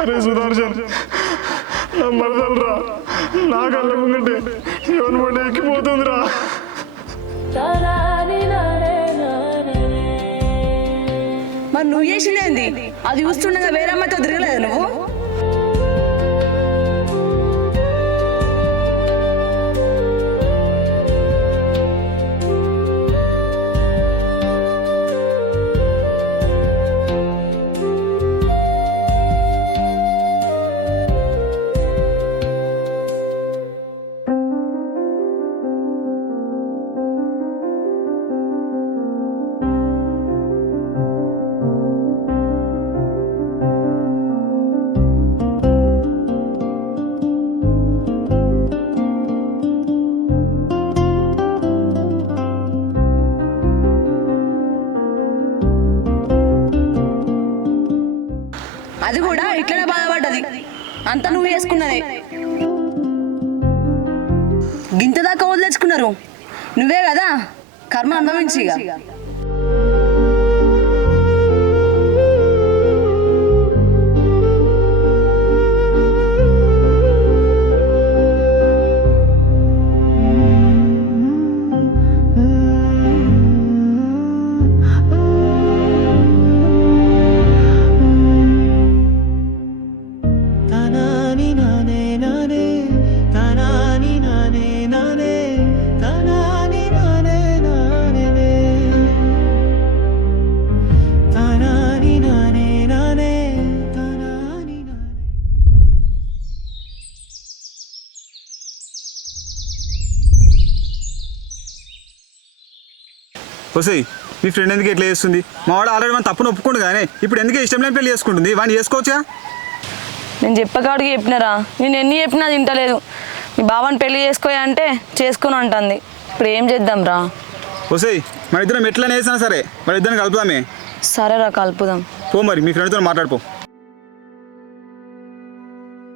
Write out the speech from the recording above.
అరే సుదర్శన్, నా మరదలరా, నా కళ్ళ ముంగంటే ఎవరి పడి ఎక్కిపోతుందిరా. మరి నువ్వు చేసిందేంది? అది చూస్తుండగా వేరే అమ్మాయితో తిరగలేదా నువ్వు? అది కూడా ఇట్లనే బాధపడ్డది. అంతా నువ్వు చేసుకున్నదే. గింత దాకా వదిలేసుకున్నారు నువ్వే కదా, కర్మ అనుభవించి. వస్తాయి మీ ఫ్రెండ్ ఎందుకు ఎట్లా చేస్తుంది? మా వాడు ఆల్రెడీ మన తప్పును ఒప్పుకోండు కానీ ఇప్పుడు ఎందుకు ఇష్టం లేని పెళ్లి చేసుకుంటుంది? వాడిని చేసుకోవచ్చా? నేను చెప్పకాడికి చెప్పినారా, నేను ఎన్ని చెప్పినా తింటలేదు. మీ బాబాని పెళ్లి చేసుకోయా అంటే చేసుకుని అంటుంది. ఇప్పుడు ఏం చేద్దాం రా? వస్తాయి మన ఇద్దరం ఎట్లా వేసినా సరే మన ఇద్దరిని కలుపుదామే. సరేరా, కలుపుదాం. పో మరి మీ ఫ్రెండ్తో మాట్లాడుకో.